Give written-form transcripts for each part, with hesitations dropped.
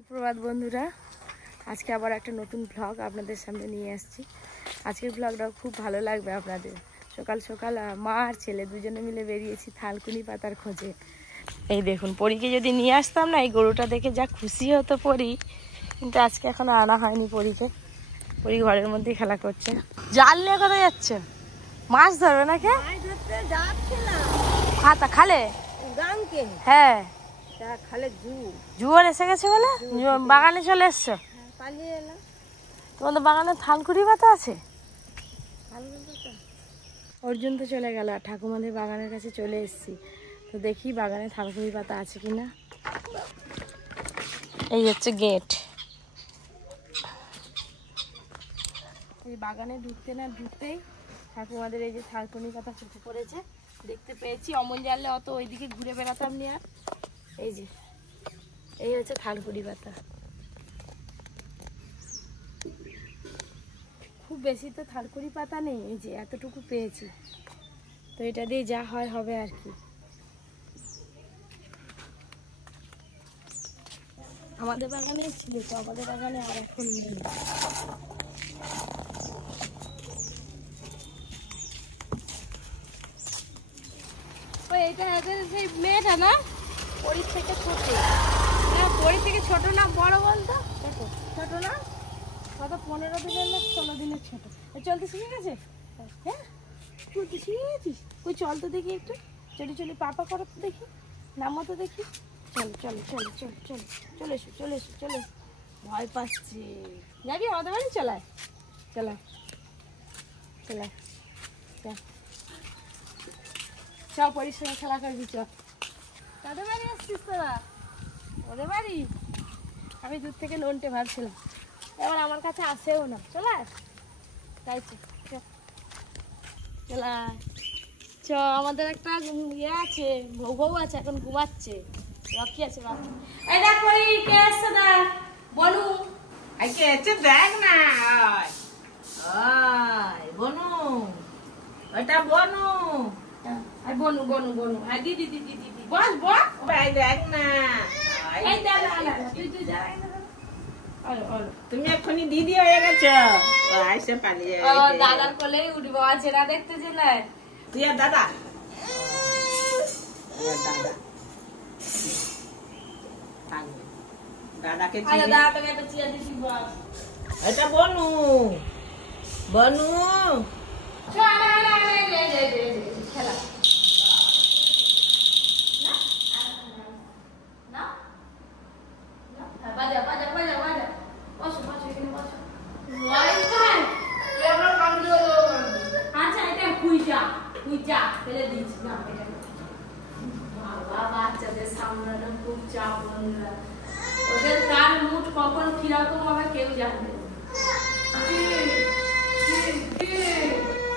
সুপ্রভাত বন্ধুরা, আজকে আবার একটা নতুন ব্লগ আপনাদের সামনে নিয়ে আসছি। আজকের ব্লগটা খুব ভালো লাগবে আপনাদের। সকাল সকাল মা আর ছেলে দুজনে মিলে বেরিয়েছি থালকুনি পাতার খোঁজে। এই দেখুন, পরীকে যদি নিয়ে আসতাম না, এই গরুটা দেখে যা খুশি হতো পরী, কিন্তু আজকে এখনো আনা হয়নি পরীকে। পরী ঘরের মধ্যেই খেলা করছে। জাল নিয়ে কোথায় যাচ্ছে? মাছ ধরবে নাকি? খাতা খালে? হ্যাঁ, জুয়ার এসে গেছে বলে বাগানে চলে এসছো। তোমাদের বাগানে থালকুনি পাতা আছে? অর্জুন তো চলে গেল, আর ঠাকুমাদের বাগানের কাছে চলে এসেছি। তো দেখি বাগানে থালকুনি পাতা আছে কিনা। এই হচ্ছে গেট। এই বাগানে ঢুকতে না ঢুকতেই ঠাকুমাদের এই যে থালকুনি পাতা চোখে পড়েছে, দেখতে পেয়েছি। অমন জানলে অত ওইদিকে ঘুরে বেড়াতাম নি আর। এই যে এই হচ্ছে থালকুনি পাতা। খুব বেশি তো থালকুনি পাতা নেই, এই যে এতটুকু পেয়েছি। তো এটা দিয়ে যা হয় হবে আর কি। আমাদের বাগানে ছিল, তো আমাদের বাগানে আর এখন নেই। এটা সেই মেয়েটা না, পরীর থেকে ছোট না, পরীর থেকে ছোট না বড় বলতো। দেখো ছোট না, কত 15 দিনের না 16 দিনের ছোট। চলতে শিখে গেছে? হ্যাঁ, চলতে শিখে গেছিস? ওই চল তো দেখি একটু, চলি চলি পাপা করো তো দেখি, নামো তো দেখি। চলো চলো চলো চলো চলো চলে এসো চলে এসো চলে এসো। ভয় পাচ্ছি। যাবি আমাদের বাড়ি? চলায় চলা চলায় চ, পরীর সঙ্গে খেলা করবি। চ, তাদের বাড়ি আসছিস তোরা? ওদের বাড়ি? আমি দূর থেকে নন্টে ভাবছিলাম, এবার আমার কাছে আসেও না। চলে তাই চলা চ। আমাদের একটা ইয়ে আছে, বউ আছে, এখন ঘুমাচ্ছে। রকি আছে বাবা। এই দেখ কই কে আসছে, দেখ বনু। আই কে আছে দেখ না। ওই বনু, ওটা বনু। আই বনু বনু বনু। হ্যাঁ দিদি দিদি দিদি, বস বস। ভাই দেখ না। এই দেখ না, তুই তুই যা। তুমি এখনই দিদি হয়ে গেছো। আইসে পালিয়ে দাদার কোলেই উঠবো। আছে না দেখতে যে না, তুই আর দাদা। দাদাকে এটা বনু বনু। খেলা বাজা বাজা বাজা বাজা। বসো বসো এখানে বসো। আচ্ছা এটা কুইজা কুইজা ফেলে দিচ্ছি না। এটা বাবা, বাচ্চাদের সামলানো খুব চাপ বন্ধুরা। ওদের কার মুড কখন কিরকম হবে কেউ জানে না।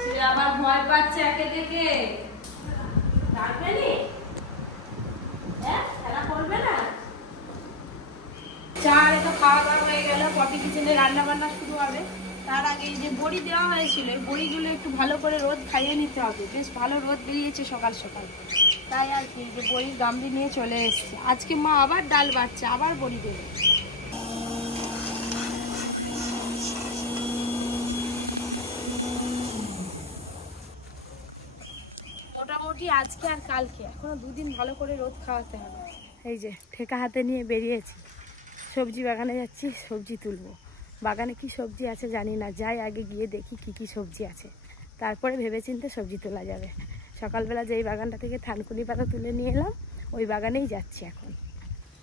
সে আবার ভয় পাচ্ছে একে দেখে। ডাকবে নি? হ্যাঁ, খেলা করবে না? চার তো খাওয়া দাওয়া হয়ে গেল, পটি কিচেনে রান্না বান্না শুরু হবে। তার আগে যে বড়ি দেওয়া হয়েছিল, এই বড়িগুলো একটু ভালো করে রোদ খাইয়ে নিতে হবে। বেশ ভালো রোদ বেরিয়েছে সকাল সকাল, তাই আর কি যে বড়ির গামলি নিয়ে চলে এসছে। আজকে মা আবার ডাল বাটছে, আবার বড়ি দেবে। মোটামুটি আজকে আর কালকে এখনো 2 দিন ভালো করে রোদ খাওয়াতে হবে। এই যে ঠেকা হাতে নিয়ে বেরিয়েছি, সবজি বাগানে যাচ্ছি, সবজি তুলবো। বাগানে কি সবজি আছে জানি না, যাই আগে গিয়ে দেখি কি কি সবজি আছে, তারপরে ভেবেচিন্তে সবজি তোলা যাবে। সকালবেলা যেই বাগানটা থেকে থানকুনি পাতা তুলে নিয়ে এলাম, ওই বাগানেই যাচ্ছি এখন।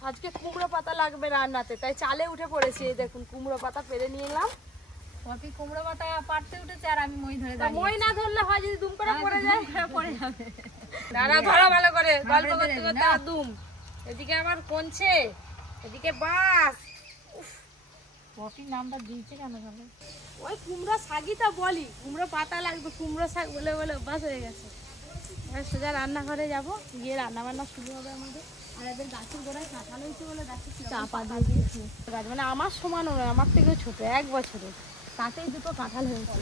আজকে কুমড়ো পাতা লাগবে রান্নাতে, তাই চালে উঠে পড়েছি। এই দেখুন কুমড়ো পাতা পেরে নিয়ে এলাম। কুমড়ো পাতা পাড়তে উঠেছে আর আমি মই ধরে মই না ধরলে হয়, যদি দুম করে পড়ে যায় পড়ে যাবে। দাঁড়া ধরো ভালো করে, গল্প করতে করতে আর দুম। এদিকে আমার কোনছে, এদিকে বাস। পটির নামটা দিয়েছে কেন তাহলে? ওই কুমড়ো শাকই তো বলি, কুমড়ো পাতা লাগবে, কুমড়ো শাক বলে বলে অভ্যাস হয়ে গেছে। এবার সোজা রান্নাঘরে যাবো, গিয়ে রান্না বান্না শুরু হবে আমাদের। আর এদের গাছের গোড়ায় কাঁঠাল হয়েছে বলে গাছে চাপা দিয়ে দিয়েছি। মানে আমার সমানও নয়, আমার থেকেও ছোট, 1 বছরের। তাতেই 2টো কাঁঠাল হয়েছে।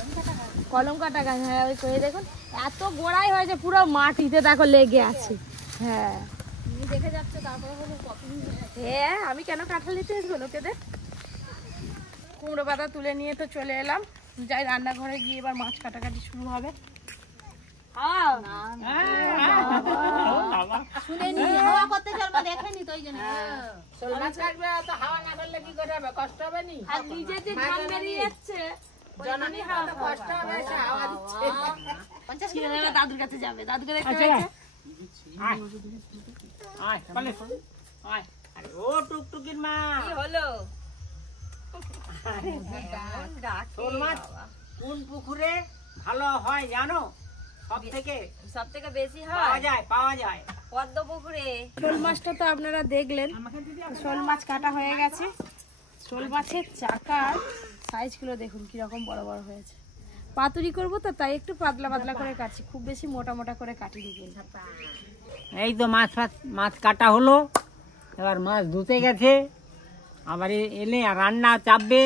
কলম কাটা গাছ। হ্যাঁ, ওই করে দেখুন এত গোড়াই হয়েছে, পুরো মাটিতে দেখো লেগে আছে। হ্যাঁ, তুমি দেখে যাচ্ছ তারপরে হলো কপি। হ্যাঁ আমি কেন কাঁঠাল নিতে আসবো লোকেদের। কুমড়ো পাতা তুলে নিয়ে তো চলে এলাম, যাই রান্নাঘরে গিয়ে এবার মাছ কাটাকাটি শুরু হবে। শুনেনি হাওয়া করতে চলবে দেখেনি তো ওই জন্য। শোল মাছ কাটবে তো হাওয়া না করলে কি করে হবে? কষ্ট হবে নি? আর নিজে যে ধান বেরিয়ে যাচ্ছে জননী তো কষ্ট হবে, সে হাওয়া দিচ্ছে। 50 কিলো দাদুর কাছে যাবে, দাদুকে দেখতে আচ্ছা। হয়েছে। আয় আয় পালে আয়। আরে ও টুকটুকির মা, কি হলো? শোল মাছ কোন পুকুরে ভালো হয় জানো? সব থেকে বেশি পাওয়া যায় পদ্ম পুকুরে। শোল মাছটা তো আপনারা দেখলেন, শোল মাছ কাটা হয়ে গেছে। শোল মাছের চাকার সাইজগুলো দেখুন কিরকম বড় বড় হয়েছে। পাতুরি করবো তো তাই একটু পাতলা পাতলা করে কাটছি, খুব বেশি মোটা মোটা করে কাটিনি কিন্তু। এই তো মাছ কাটা হলো, এবার মাছ ধুতে গেছে, আবার এলে আর রান্না চাপবে।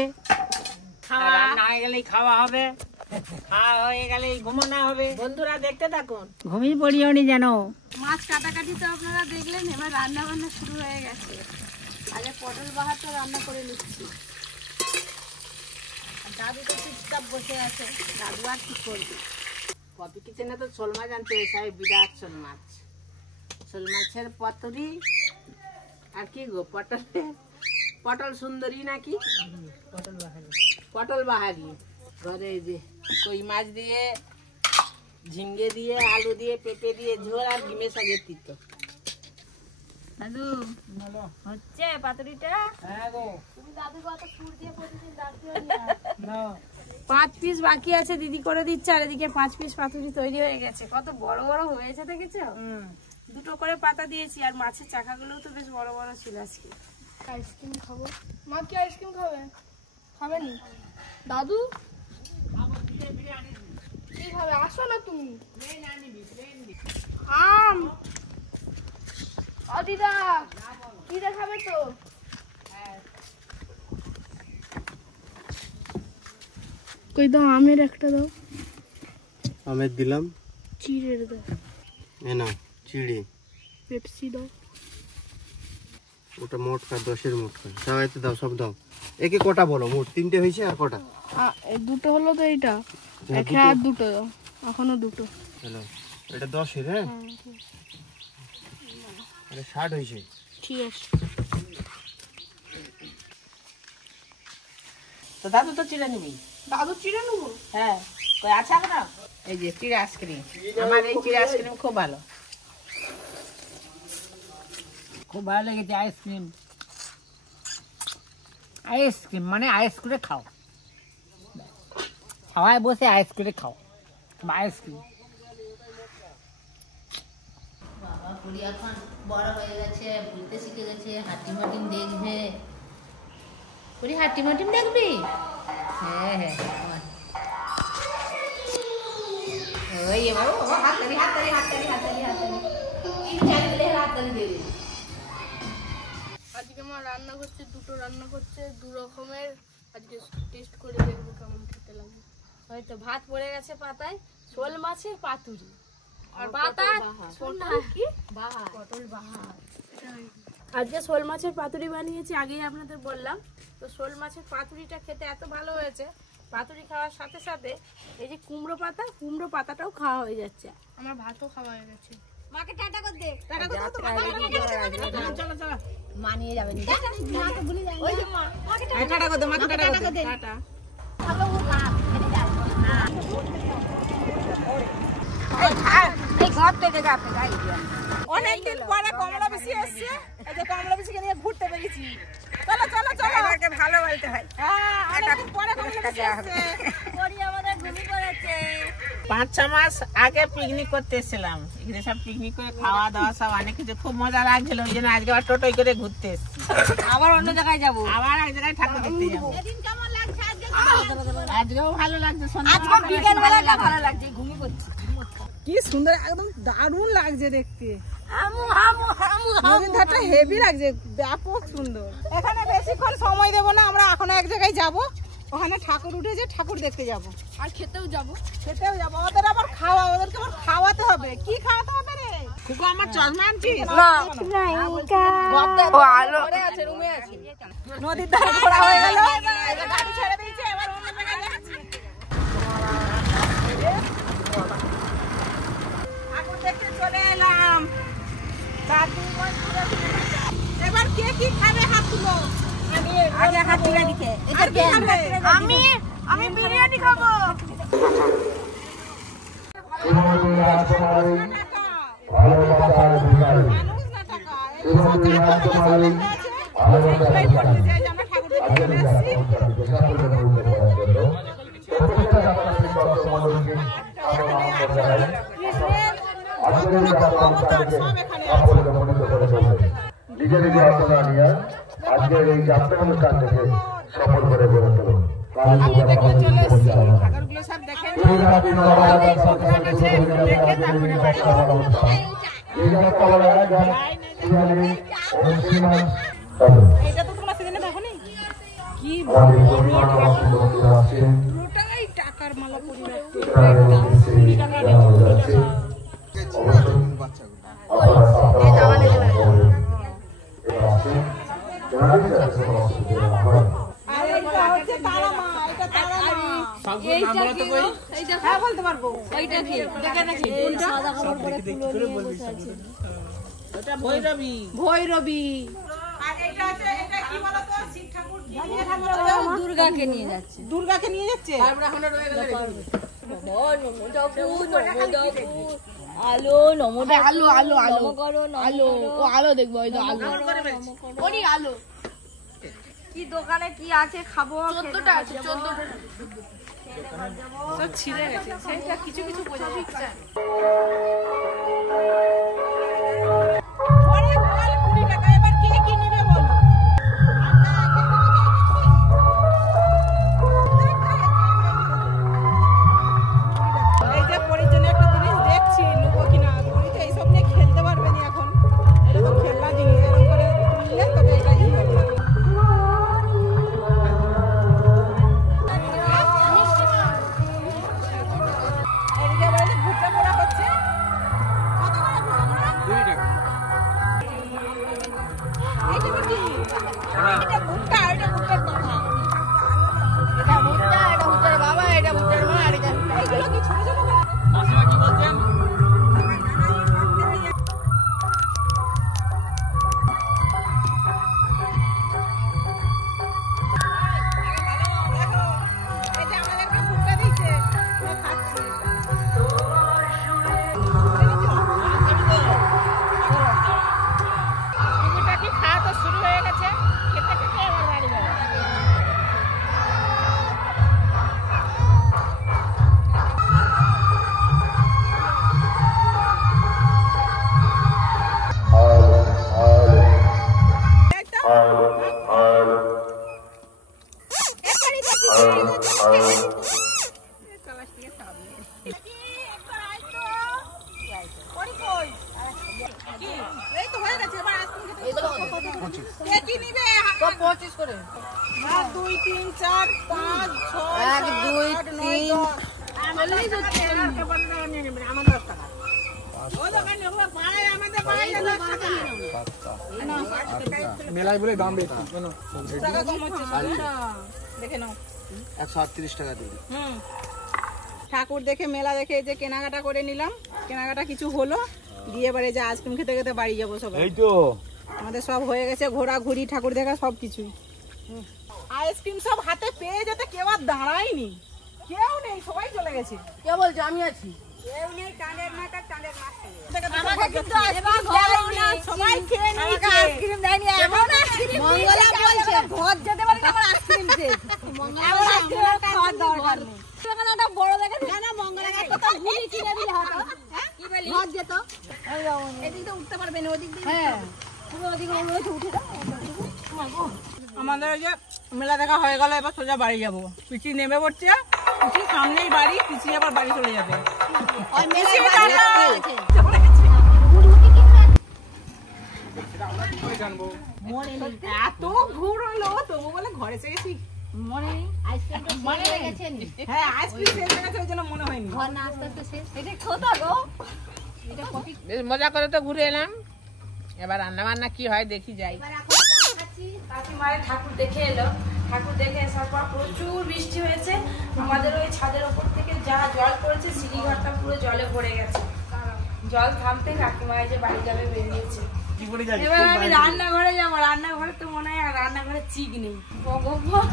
রান্না হয়ে গেলেই খাওয়া হবে, খাওয়া হয়ে গেলেই ঘুমানো হবে। বন্ধুরা দেখতে থাকুন। ঘুমিয়ে পড়িও নি যেন। মাছ কাটাকাটি তো আপনারা দেখলেন, এবার রান্না বান্না শুরু হয়ে গেছে। আগে পটল বাহারটা রান্না করে নিচ্ছি। দাদু তো চুপচাপ বসে আছে, দাদু আর কি করবে। কপি কিচেনে তো শোল মাছ আনতে এসে বিরাট শোল মাছ, শোল মাছের পাতুরি আর কি গো পটল সুন্দরী নাকি পটল বাহারি ঘরে এই যে কই মাছ দিয়ে, ঝিঙ্গে দিয়ে, আলু দিয়ে, পেঁপে দিয়ে ঝোল আর ডিমের শাকের তিতো। দাদু হচ্ছে পাতুরিটা। হ্যাঁ গো, তুমি দাদু কত সুর দিয়ে প্রতিদিন দাদু নাও। 5 পিস বাকি আছে, দিদি করে দিচ্ছে। আর এদিকে 5 পিস পাতুরি তৈরি হয়ে গেছে। কত বড় বড় হয়েছে দেখেছো? দুটো করে পাতা দিয়েছি, আর মাছের চাকাগুলোও তো বেশ বড় বড় ছিল। আজকে আইসক্রিম খাবো। মা কি আইসক্রিম খাবে? খাবেনি দাদু? কি খাবে? আসো না তুমি। আম ও দিদা কি দেখাবে তো? কই দাও, আমের একটা দাও। আমের দিলাম, চিড়ের দাও। এ নাও চিড়ি। পেপসি দাও। ওটা মোট খা, 10-এর মোট খা। সবাইতে দাও, সব দাও। একে কটা বলো? মোট 3টে হয়েছে, আর কটা? দুটো হলো তো এইটা, হ্যাঁ, একে আর দুটো দাও, এখনো দুটো। হ্যালো, এটা 10-এর। হ্যাঁ, এটা 60 হয়েছে। ঠিক আছে। তো দাদু তো চিড়ে নিবি? দাদু চিড়ে নেবো? হ্যাঁ, কই আছে না? এই যে চিড়ে আইসক্রিম, আমার এই চিড়ে আইসক্রিম খুব ভালো। খুব ভালো লেগেছে আইসক্রিম। আইসক্রিম মানে আইস করে খাও, সবাই বসে আইস করে খাও। আইসক্রিম বাবা বুড়ি এখন বড় হয়ে গেছে, বুঝতে শিখে গেছে, হাটিম হাটিম দেখবে। বুড়ি হাটিম হাটিম দেখবি? হ্যাঁ হ্যাঁ, ওই এবার হাততালি হাততালি হাততালি হাততালি হাততালি তিন চার দিলে হাততালি দেবে। আজকে মা রান্না করছে, দুটো রান্না করছে, দু রকমের। আজকে টেস্ট করে দেখবো কেমন খেতে লাগে। হয়তো ভাত পড়ে গেছে পাতায়, শোল মাছের পাতুরি আর পাতা কি পটল বাহার। আজকে শোল মাছের পাতুরি বানিয়েছি, আগেই আপনাদের বললাম। তো শোল মাছের পাতুরিটা খেতে এত ভালো হয়েছে, পাতুরি খাওয়ার সাথে সাথে এই যে কুমড়ো পাতাটাও খাওয়া হয়ে যাচ্ছে। আমার ভাতও খাওয়া হয়ে গেছে। মাকে টাটা কর দে। টাটা কর তো। চলো চলো, মানিয়ে যাবে না, মা তো ভুলে যায়। ওই যে মা, মাকে টাটা কর দে, মাকে টাটা কর দে। টাটা। এই ঘর থেকে যাবে গাই দিয়া। অনেকদিন পরে কমলা বেশি এসছে, এই যে কমলা বেশিকে নিয়ে ঘুরতে বেরিয়েছি। চলো চলো চলো, আমাকে ভালো বলতে হয়। হ্যাঁ, অনেকদিন পরে কমলা বেশি এসছে। পরি আমাদের ঘুমি পড়েছে। 5-6 মাস আগে পিকনিক করতে এসেছিলাম, এখানে সব পিকনিক করে খাওয়া দাওয়া সব অনেক কিছু, খুব মজা লাগছিল। ওই জন্য আজকে আবার টোটোই করে ঘুরতে এসেছি। আবার অন্য জায়গায় যাব। আবার এক জায়গায় ঠাকুর দেখতে যাবো। এদিন কেমন লাগছে? আজকেও ভালো লাগছে, আজকে বিকেল বেলাটা ভালো লাগছে, ঘুমি পড়ছি। কি সুন্দর, একদম দারুণ লাগছে দেখতে। হামু হামু হামু নদীর ধারটা হেভি লাগছে, ব্যাপক সুন্দর। এখানে বেশিক্ষণ সময় দেবো না, আমরা এখন এক জায়গায় যাব, ওখানে ঠাকুর উঠেছে, ঠাকুর দেখতে যাব আর খেতেও যাব। ওদের আবার ওদেরকে আবার খাওয়াতে হবে। কি খাওয়াতে হবে রে? খুকু আমার চশমা আনছিস? নদীর ধারে ঘোরা হয়ে গেল, গাড়ি ছেড়ে দিয়েছে, এবার অন্য জায়গায় যাচ্ছি। ঠাকুর দেখতে চলে এলাম। এবার কে কি খাবে হাত তুলো। আগে হাত তুলে দিতে। আমি বিরিয়ানি খাবো। আজকের এই যাত্রা অনুষ্ঠান থেকে সফল করে গড়ে তোলো। এটা তো তোমরা সেদিনে দেখোনি কি পুরোটাই টাকার মালা পরি হ্যাঁ বলতে পারবো। এইটা কি দেখে দেখি সাদা কাপড় পরে তুলো নিয়ে বসে আছে। এটা ভৈরবী। ভৈরবী। আর এটা আছে, এটা কি বলো তো? শিব ঠাকুর নিয়ে ঠাকুর দুর্গাকে নিয়ে যাচ্ছে। দুর্গাকে নিয়ে যাচ্ছে। তারপরে এখন রয়ে গেল আলো নমো আলো আলো আলো করো আলো ও আলো দেখবো ওই তো আলো ওরি আলো কি দোকানে কি আছে খাবো 14টা আছে 14টা সব ছিঁড়ে গেছে সেটা কিছু কিছু বোঝা যাচ্ছে পরে বল 20 টাকা এবার কে কি নেবে বল এই যে পরের জন্য একটা জিনিস দেখছি লুকো কিনা পরে তো এইসব নিয়ে খেলতে পারবে না এখন এরকম খেলনা জিনিস এরকম করে নিলে তবে এটা ই হবে মেলায় বলে দাম বেশি দেখে নাও 138 টাকা দিবি ঠাকুর দেখে মেলা দেখে এই যে কেনাকাটা করে নিলাম কেনাকাটা কিছু হলো দিয়ে এবারে যে আইসক্রিম খেতে খেতে বাড়ি যাবো সবাই এই তো আমাদের সব হয়ে গেছে ঘোরাঘুরি ঠাকুর দেখা সব কিছু আইসক্রিম সব হাতে পেয়ে যেতে কেউ আর দাঁড়ায়নি কেউ নেই সবাই চলে গেছে কে বলছে আমি আছি কেউ নেই চাঁদের মাথা চাঁদের মাথা আমাকে কিন্তু আইসক্রিম দেয়নি সবাই খেয়ে নিয়েছে আইসক্রিম দেয়নি এখন আইসক্রিম মঙ্গলা বলছে ঘর যেতে পারে আমার আইসক্রিম শেষ মঙ্গলা আইসক্রিম খাওয়ার দরকার নেই এখানে একটা বড় দেখে না মঙ্গলা একটা তো ঘুরি কিনে দিলে হতো কি বলি ঘর যেত এদিক তো উঠতে পারবে না ওদিক দিয়ে হ্যাঁ তুমি ওদিকে উঠে দাও আমাদের ওই যে মেলা দেখা হয়ে গেল এবার সোজা বাড়ি যাবো পিচি নেমে পড়ছে পিচি সামনেই বাড়ি পিচি আবার বাড়ি চলে যাবে এত ঘুর হলো তবু বলে ঘরে এসে গেছি মনে নেই আইসক্রিমটা শেষ হয়ে গেছে হ্যাঁ আইসক্রিম শেষ হয়ে গেছে ওই জন্য মনে হয়নি ঘর না আস্তে আস্তে শেষ এটা কোথা গো এটা কপি বেশ মজা করে তো ঘুরে এলাম, এবার রান্না বান্না কি হয় দেখি যাই। এবার এখন চা খাচ্ছি। কাকিমায়ের ঠাকুর দেখে এলো, ঠাকুর দেখে আসার পর প্রচুর বৃষ্টি হয়েছে, আমাদের ওই ছাদের ওপর থেকে যা জল পড়েছে সিঁড়িঘরটা পুরো জলে ভরে গেছে। জল থামতে কাকিমায় যে বাড়ি যাবে বেরিয়েছে। এবার আমি রান্নাঘরে যাবো, রান্নাঘরে তো মনে হয় আর রান্নাঘরে চিক নেই। ভগবান,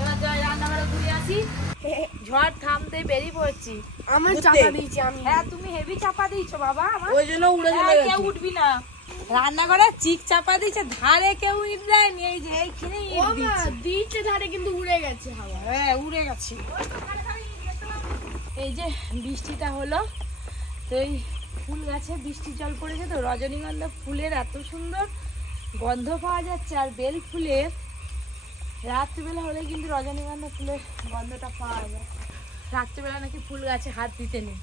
এবার যাই রান্নাঘরে ঘুরে আসি। ঝড় থামতে বেরিয়ে পড়ছি। আমার চাপা দিয়েছি আমি। হ্যাঁ তুমি হেভি চাপা দিয়েছো বাবা, ওই জন্য উড়ে চলে গেছে। কেউ উঠবি না, রান্নাঘরে চিক চাপা দিয়েছে, ধারে কেউ ইট দেয়নি, এই যে এইখানে ইট দিয়েছে ধারে, কিন্তু উড়ে গেছে হাওয়া। হ্যাঁ উড়ে গেছে। এই যে বৃষ্টিটা হলো, তো এই ফুল গাছে বৃষ্টির জল পড়েছে, তো রজনীগন্ধা ফুলের এত সুন্দর গন্ধ পাওয়া যাচ্ছে, আর বেল ফুলের রাত্রিবেলা হলে কিন্তু রজনীগন্ধা ফুলের গন্ধটা পাওয়া যায়। রাত্রিবেলা নাকি ফুল গাছে হাত দিতে নেই,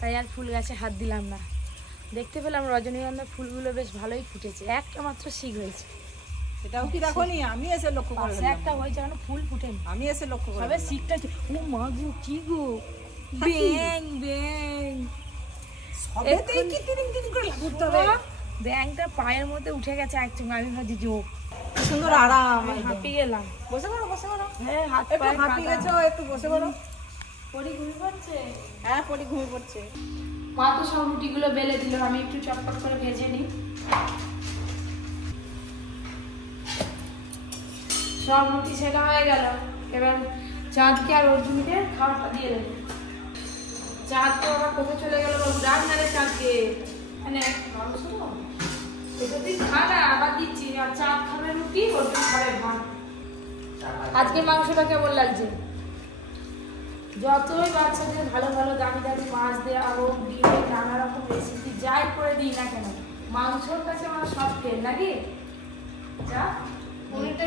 তাই আর ফুল গাছে হাত দিলাম না। দেখতে পেলাম রজনীগন্ধা ফুলগুলো বেশ ভালোই ফুটেছে, একটা মাত্র শিক হয়েছে। এটাও কি দেখোনি? আমি এসে লক্ষ্য করে পাশে একটা হয়েছে, মানে ফুল ফুটেনি, আমি এসে লক্ষ্য করে তবে শিকটা। ও মা গো, কি গো, ব্যাং ব্যাং, সবেতেই কি তিরিং তিরিং করে ঘুরতে হবে। ব্যাংটা পায়ের মধ্যে উঠে গেছে একদম, আমি ভাবছি যোগ সুন্দর আরাম। আমি হাঁপিয়ে গেলাম। বসে পড়ো, বসে পড়ো। হ্যাঁ হাত একটু পায়ে হাঁপিয়ে গেছো, একটু বসে পড়ো। পরি ঘুমিয়ে পড়ছে। হ্যাঁ, পরি ঘুমিয়ে পড়ছে। মা তো সব রুটিগুলো বেলে দিল, আমি একটু চটপট করে ভেজে নিই। সব রুটি ছেঁকা হয়ে গেল, এবার চাঁদকে আর অর্জুনকে খাবারটা দিয়ে দেবো। চাঁদ তো আবার কোথায় চলে গেল বাবু, ডাক না রে চাঁদকে। মানে মাংস এটা তুই খা না, আবার দিচ্ছি। আর চাঁদ খাবে রুটি, অর্জুন খাবে ভাত। আজকের মাংসটা কেমন লাগছে? যতই বাচ্চাদের ভালো ভালো দামি দামি মাছ দেওয়া হোক, ডিমে নানা রকম রেসিপি যাই করে দিই না কেন, মাংসর কাছে আমার সব ফেল নাকি। যা পনিরটা